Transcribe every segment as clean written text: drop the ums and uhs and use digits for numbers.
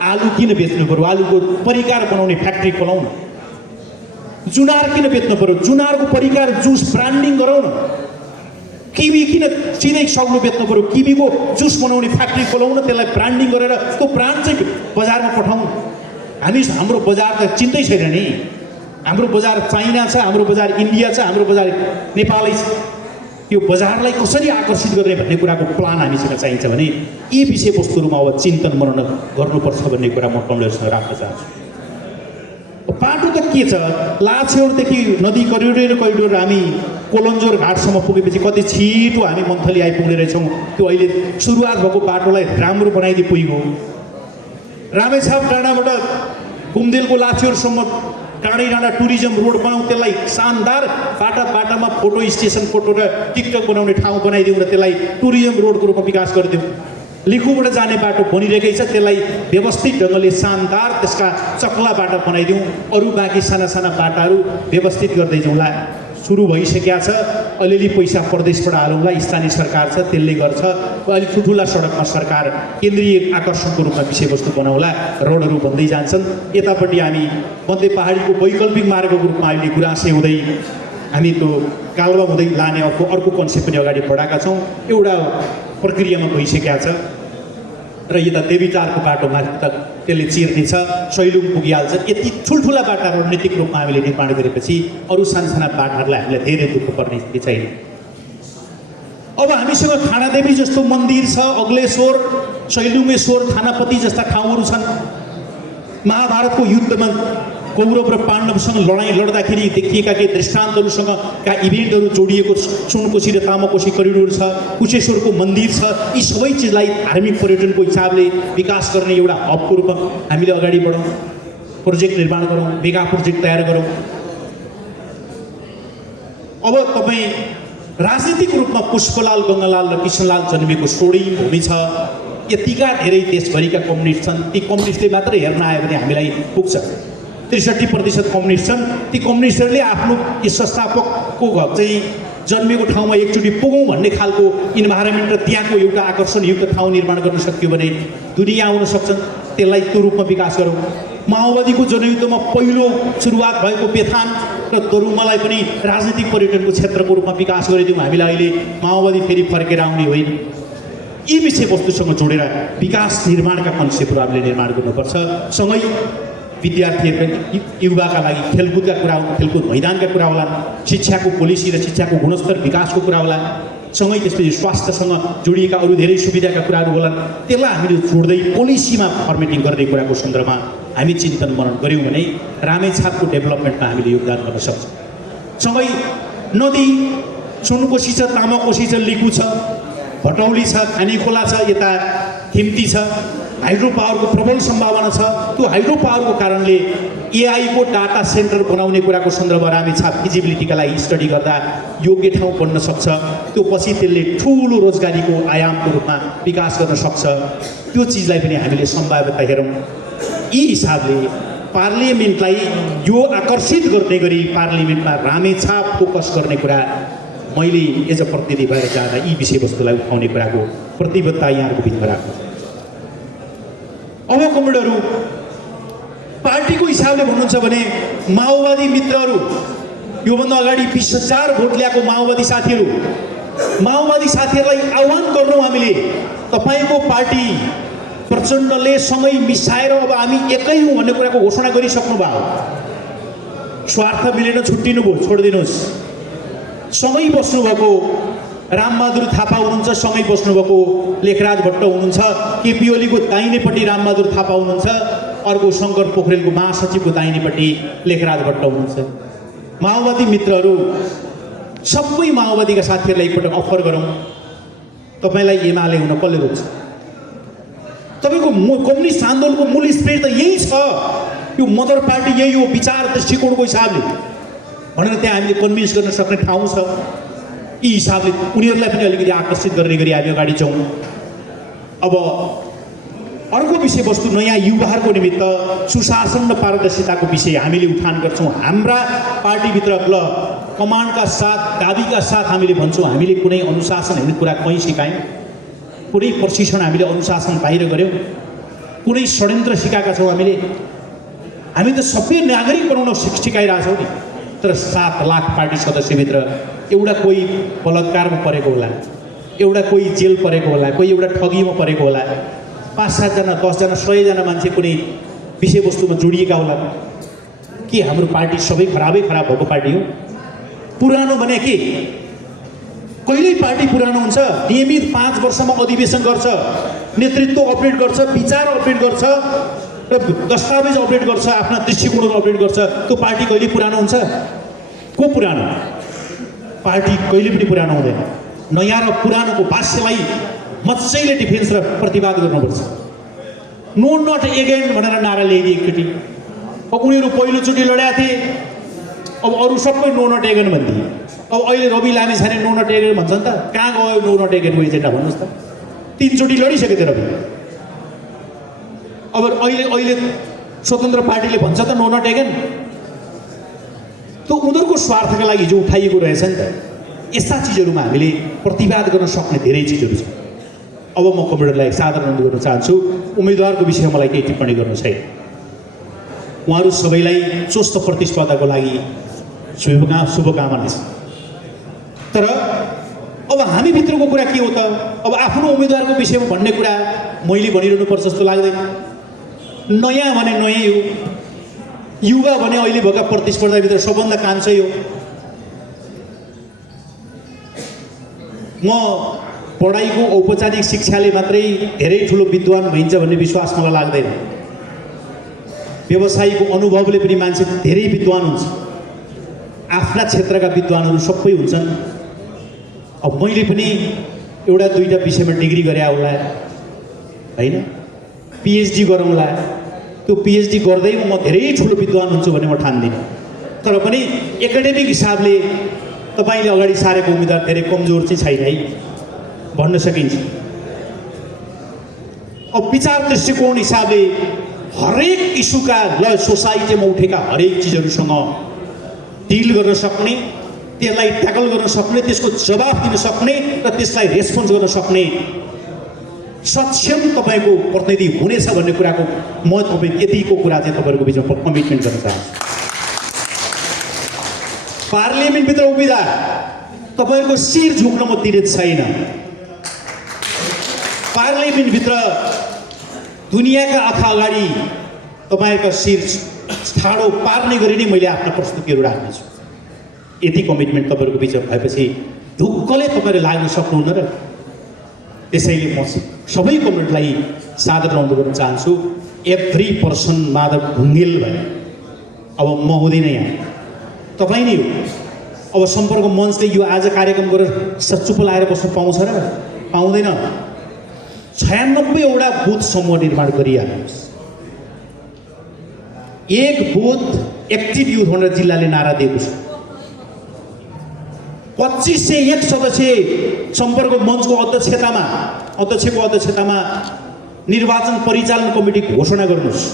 आलु किन बेच्नु पर्यो? आलुको परिकार बनाउने फ्याक्ट्री खोलाउन। जुनार किन बेच्नु पर्यो? जुनारको परिकार जुस ब्रान्डिङ गराउन। किवी किन सिधै सग्लो बेच्नु पर्यो? किवीको जुस बनाउने फ्याक्ट्री खोलाउन, त्यसलाई ब्रान्डिङ गरेर त्यो ब्रान्ड चाहिँ बजारमा पठाउँ। हाम्रो बजार त चिन्तै छैन नि। हाम्रो बजार चाइना छ, हाम्रो बजार इन्डिया छ, हाम्रो बजार नेपालै छ। यो बजारलाई कसरी आकर्षित गर्ने भन्ने कुराको प्लान हामीसँग चाहिन्छ भने यी विषयवस्तुहरूमा अब चिन्तन मनन गर्नुपर्छ भन्ने कुरा म कमरेडसँग राख्न चाहन्छु। बाटो त के छ? लाछेउरदेखि नदी करिडोर हामी कोलन्जोर घाटसम्म पुगेपछि कति छिटो हामी मन्थली आइपुग्ने रहेछौँ। त्यो अहिले सुरुवात भएको बाटोलाई राम्रो बनाइदिए पुगेको। रामेछाप डाँडाबाट घुमदेलको लाछेउरसम्म काँडै डाँडा टुरिज्म रोड बनाऊ, त्यसलाई शानदार बाटामा फोटो स्टेसन, फोटो र टिकटक बनाउने ठाउँ बनाइदिउँ र त्यसलाई टुरिज्म रोडको रूपमा विकास गरिदिउँ। लिखुबाट जाने बाटो बनिरहेकै छ, त्यसलाई व्यवस्थित ढङ्गले शानदार त्यसका चक्ला बाटा बनाइदिउँ। अरू बाँकी साना साना बाटाहरू व्यवस्थित गर्दै जाउँला। सुरु भइसकेका छ। अलिअलि पैसा प्रदेशबाट हालौँला, स्थानीय सरकार छ त्यसले गर्छ। अलिक ठुल्ठुला सडकमा सरकार केन्द्रीय आकर्षणको रूपमा विषयवस्तु बनाउला, रोडहरू बन्दै जान्छन्। यतापट्टि हामी मध्य पहाडीको वैकल्पिक मार्गको रूपमा अहिले गुराँसे हुँदै हामी त्यो कालवा हुँदै लाने अर्को कन्सेप्ट पनि अगाडि बढाएका छौँ। एउटा प्रक्रियामा गइसकेका छ र यता देवीटारको बाटोमा त त्यसले चिर्नेछ, सैलुङ पुगिहाल्छ। यति ठुल्ठुला बाटा रणनीतिक रूपमा हामीले निर्माण गरेपछि अरू साना बाटाहरूलाई हामीलाई धेरै दुःख पर्ने स्थिति छैन। अब हामीसँग खानादेवी जस्तो मन्दिर छ, अग्लेश्वर, सैलुङेश्वर, थानापति जस्ता ठाउँहरू छन्। महाभारतको युद्धमा कौरव र पाण्डवसँग लडाइँ लड्दाखेरि देखिएका केही दृष्टान्तहरूसँग का इभेन्टहरू जोडिएको सुनकोशी र तामाकोशी करिडोर छ, कुशेश्वरको मन्दिर छ। यी सबै चिजलाई धार्मिक पर्यटनको हिसाबले विकास गर्ने एउटा हबको रूपमा हामीले अगाडि बढौँ, प्रोजेक्ट निर्माण गरौँ, मेगा प्रोजेक्ट तयार गरौँ। अब तपाईँ राजनीतिक रूपमा पुष्पलाल, गङ्गालाल र कृष्णलाल जन्मेको स्वर्णिम भूमि छ। यतिका धेरै देशभरिका कम्युनिस्ट छन्। ती कम्युनिस्टले मात्र हेर्न आयो भने हामीलाई पुग्छ। 63% कम्युनिस्ट छन्। ती कम्युनिस्टहरूले आफ्नो यस संस्थापकको घर चाहिँ जन्मेको ठाउँमा एकचोटि पुगौँ भन्ने खालको इन्भाइरोमेन्ट र त्यहाँको एउटा आकर्षणयुक्त ठाउँ निर्माण गर्न सकियो भने दुनियाँ आउन सक्छन्। त्यसलाई त्यो रूपमा विकास गरौँ। माओवादीको जनयुद्धमा पहिलो सुरुवात भएको पेथान र दरुमालाई पनि राजनीतिक पर्यटनको क्षेत्रको रूपमा विकास गरिदिउँ। हामीलाई अहिले माओवादी फेरि फर्केर आउने होइन। यी विषयवस्तुसँग जोडेर विकास निर्माणका कन्सेप्टहरू हामीले निर्माण गर्नुपर्छ। सँगै विद्यार्थीहरू युवाका लागि खेलकुदका कुरा, खेलकुद मैदानका कुरा होला, शिक्षाको पोलिसी र शिक्षाको गुणस्तर विकासको कुरा होला, सँगै त्यसपछि स्वास्थ्यसँग जोडिएका अरू धेरै सुविधाका कुराहरू होलान्। त्यसलाई हामीले जोड्दै पोलिसीमा फर्मेटिङ गर्ने कुराको सन्दर्भमा हामी चिन्तन मनन गऱ्यौँ भने रामेछापको डेभलपमेन्टमा हामीले योगदान गर्न सक्छौँ। सँगै नदी सुनकोशी छ, तामाकोशी छ, लिखु छ, भटौली छ, खानीखोला छ, यता थिम्ती छ। हाइड्रो पावरको प्रबल सम्भावना छ। त्यो हाइड्रो पावरको कारणले एआईको डाटा सेन्टर बनाउने कुराको सन्दर्भमा रामेछाप फिजिबिलिटीका लागि स्टडी गर्दा योग्य ठाउँ बन्न सक्छ। त्यो पछि त्यसले ठुलो रोजगारीको आयामको रूपमा विकास गर्न सक्छ। त्यो चिजलाई पनि हामीले सम्भाव्यता हेरौँ। यी हिसाबले पार्लियामेन्टलाई यो आकर्षित गर्ने गरी पार्लियामेन्टमा रामेछाप फोकस गर्ने कुरा मैले एज अ प्रतिनिधि भएर जाँदा यी विषयवस्तुलाई उठाउने कुराको प्रतिबद्धता यहाँहरूको बिचमा राख्नु। अब कमरेडहरू, पार्टीको हिसाबले भन्नुहुन्छ भने माओवादी मित्रहरू, योभन्दा अगाडि 20,000 भोट ल्याएको माओवादी साथीहरूलाई आह्वान गर्छौँ हामीले, तपाईँको पार्टी प्रचण्डले सँगै मिसाएर अब हामी एकै हौँ भन्ने कुराको घोषणा गरिसक्नु भयो। स्वार्थ मिलेन छुट्टिनु भयो, छोडिदिनुहोस्। सँगै बस्नुभएको रामबहादुर थापा हुनुहुन्छ, सँगै बस्नुभएको लेखराज भट्ट हुनुहुन्छ, केपी ओलीको दाहिनेपट्टि रामबहादुर थापा हुनुहुन्छ, अर्को शङ्कर पोखरेलको महासचिवको दाहिनेपट्टि लेखराज भट्ट हुनुहुन्छ। माओवादी मित्रहरू, सबै माओवादीका साथीहरूलाई एकपटक अफर गरौँ, तपाईँलाई एमाले हुन कसले रोक्छ? तपाईँको कम्युनिस्ट आन्दोलनको मूल स्पिरिट त यही छ। यो मदर पार्टी यही हो विचार दृष्टिकोणको हिसाबले भनेर त्यहाँ हामीले कन्भिन्स गर्न सक्ने ठाउँ छ। यी हिसाबले उनीहरूलाई पनि अलिकति आकर्षित गर्ने गरी हामी अगाडि जाउँ। अब अर्को विषयवस्तु नयाँ युवाहरूको निमित्त सुशासन र पारदर्शिताको विषय हामीले उठान गर्छौँ। हाम्रा पार्टीभित्र कमान्डका साथ, दाबीका साथ हामीले भन्छौँ हामीले कुनै अनुशासन भन्ने कुरा कहीँ सिकायौँ, कुनै प्रशिक्षण हामीले अनुशासन बाहिर गऱ्यौँ। कुनै षड्यन्त्र सिकाएका छौँ हामीले? हामी त सबै नागरिक बनाउन सिकाइरहेछौँ नि। तर 7 लाख पार्टी सदस्यभित्र एउटा कोही बलात्कारमा परेको होला, एउटा कोही जेल परेको होला, कोही एउटा ठगीमा परेको होला, 5-7 जना 10 जना 100 जना मान्छे कुनै विषयवस्तुमा जोडिएका होला। के हाम्रो पार्टी सबै खराब भएको पार्टी हो? पुरानो भने के? कहिल्यै पार्टी पुरानो हुन्छ? नियमित 5 वर्षमा अधिवेशन गर्छ, नेतृत्व अपडेट गर्छ, विचार अपडेट गर्छ र दस्तावेज अपडेट गर्छ, आफ्ना दृष्टिकोणहरू अपडेट गर्छ। त्यो पार्टी कहिले पुरानो हुन्छ? को पुरानो? पार्टी कहिले पनि पुरानो हुँदैन। नयाँ र पुरानोको भाष्यलाई मजाले डिफेन्स र प्रतिवाद गर्नुपर्छ। नो नट एगेन भनेर नारा ल्याइदिए एकचोटि। अब उनीहरू पहिलोचोटि लडेका थिए, अब अरू सबै नो नट एगेन भन्दिए। अब अहिले Rabi Lamichhane no not again भन्छ नि त। कहाँ गयो नो नट एगेनको एजेन्डा भन्नुहोस् त? 3 चोटि लडिसक्यो त्यो रवि। अब अहिले स्वतन्त्र पार्टीले भन्छ त नो नट एगेन। त्यो उनीहरूको स्वार्थका लागि जो उठाइएको रहेछ नि त। यस्ता चिजहरूमा हामीले प्रतिवाद गर्न सक्ने धेरै चिजहरू छ। अब म कमरेडलाई सादर अनुरोध गर्न चाहन्छु। उम्मेदवारको विषयमा मलाई केही टिप्पणी गर्नु छैन। उहाँहरू सबैलाई स्वस्थ प्रतिस्पर्धाको लागि शुभकामना छ। तर अब हामीभित्रको कुरा के हो त? अब आफ्नो उम्मेदवारको विषयमा भन्ने कुरा मैले भनिरहनु पर्छ जस्तो लाग्दैन। नयाँ भने नयाँ हो, युवा भने अहिले भएका प्रतिस्पर्धाभित्र सबभन्दा कान्छै हो। म पढाइको औपचारिक शिक्षाले मात्रै धेरै ठुलो विद्वान भइन्छ भन्ने विश्वास मलाई लाग्दैन। व्यवसायको अनुभवले पनि मान्छे धेरै विद्वान हुन्छ। आफ्ना क्षेत्रका विद्वानहरू सबै हुन्छन्। अब मैले पनि एउटा दुईटा विषयमा डिग्री गरे होला हैन, पिएचडी गरौँला। त्यो पिएचडी गर्दैमा म धेरै ठुलो विद्वान हुन्छु भन्ने म ठान्दिनँ। तर पनि एकाडेमिक हिसाबले तपाईँले अगाडि सारेको उम्मेदवार धेरै कमजोर चाहिँ छैन है भन्न सकिन्छ। अब विचार दृष्टिकोण हिसाबले हरेक इस्युका सोसाइटीमा उठेका हरेक चिजहरूसँग डिल गर्न सक्ने, त्यसलाई ट्याकल गर्न सक्ने, त्यसको जवाफ दिन सक्ने र त्यसलाई रेस्पोन्स गर्न सक्ने सक्षम तपाईँको प्रतिनिधि हुनेछ भन्ने कुराको म यतिको कुरा चाहिँ तपाईँहरूको बिचमा कमिटमेन्ट गर्न चाहन्छु। पार्लियामेन्टभित्र उभिँदा तपाईँहरूको शिर झुक्न म तिरेत छैन। पार्लियामेन्टभित्र दुनियाँका आँखा अगाडि तपाईँहरूका शिर ठाडो पार्ने गरी नै मैले आफ्ना प्रस्तुतिहरू राख्नेछु। यति कमिटमेन्ट तपाईँहरूको बिचमा भएपछि ढुक्कले तपाईँले लाग्न सक्नुहुन्न र त्यसैले म सबै कमिटीलाई सादर अनुरोध गर्न चाहन्छु। एभ्री पर्सन माधव ढुङ्गेल भने अब म हुँदैन यहाँ, तपाईँ नै हो। अब सम्पर्क मञ्चले यो आज कार्यक्रम गरेर चुप लाएर बस्नु पाउँछ र? पाउँदैन। 96 वटा बुथ समूह निर्माण गरिहाल्नुहोस्। एक बुथ एक्टिभ युथ भनेर जिल्लाले नारा दिएको छ। 2501 सदस्य सम्पर्क मञ्चको अध्यक्षतामा निर्वाचन परिचालन कमिटी घोषणा गर्नुहोस्।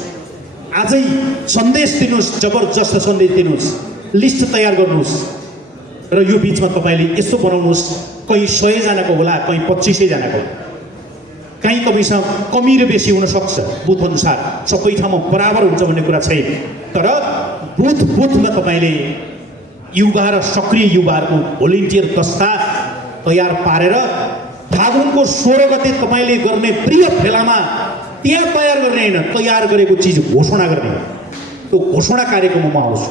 आजै सन्देश दिनुहोस्, जबरजस्त सन्देश दिनुहोस्, लिस्ट तयार गर्नुहोस् र यो बिचमा तपाईँले यस्तो बनाउनुहोस्, कहीँ 100 जनाको होला, कहीँ 2500 जनाको, कहीँ तपाईँसँग कमी र बेसी हुनसक्छ बुथ अनुसार, सबै ठाउँमा बराबर हुन्छ भन्ने कुरा छैन। तर बुथमा तपाईँले युवा र सक्रिय युवाहरूको भोलिन्टियर दस्ता तयार पारेर फागुनको 16 गते तपाईँले गर्ने प्रिय फेलामा त्यहाँ तयार गर्ने होइन, तयार गरेको चिज घोषणा गर्ने। त्यो घोषणा कार्यक्रममा म आउँछु।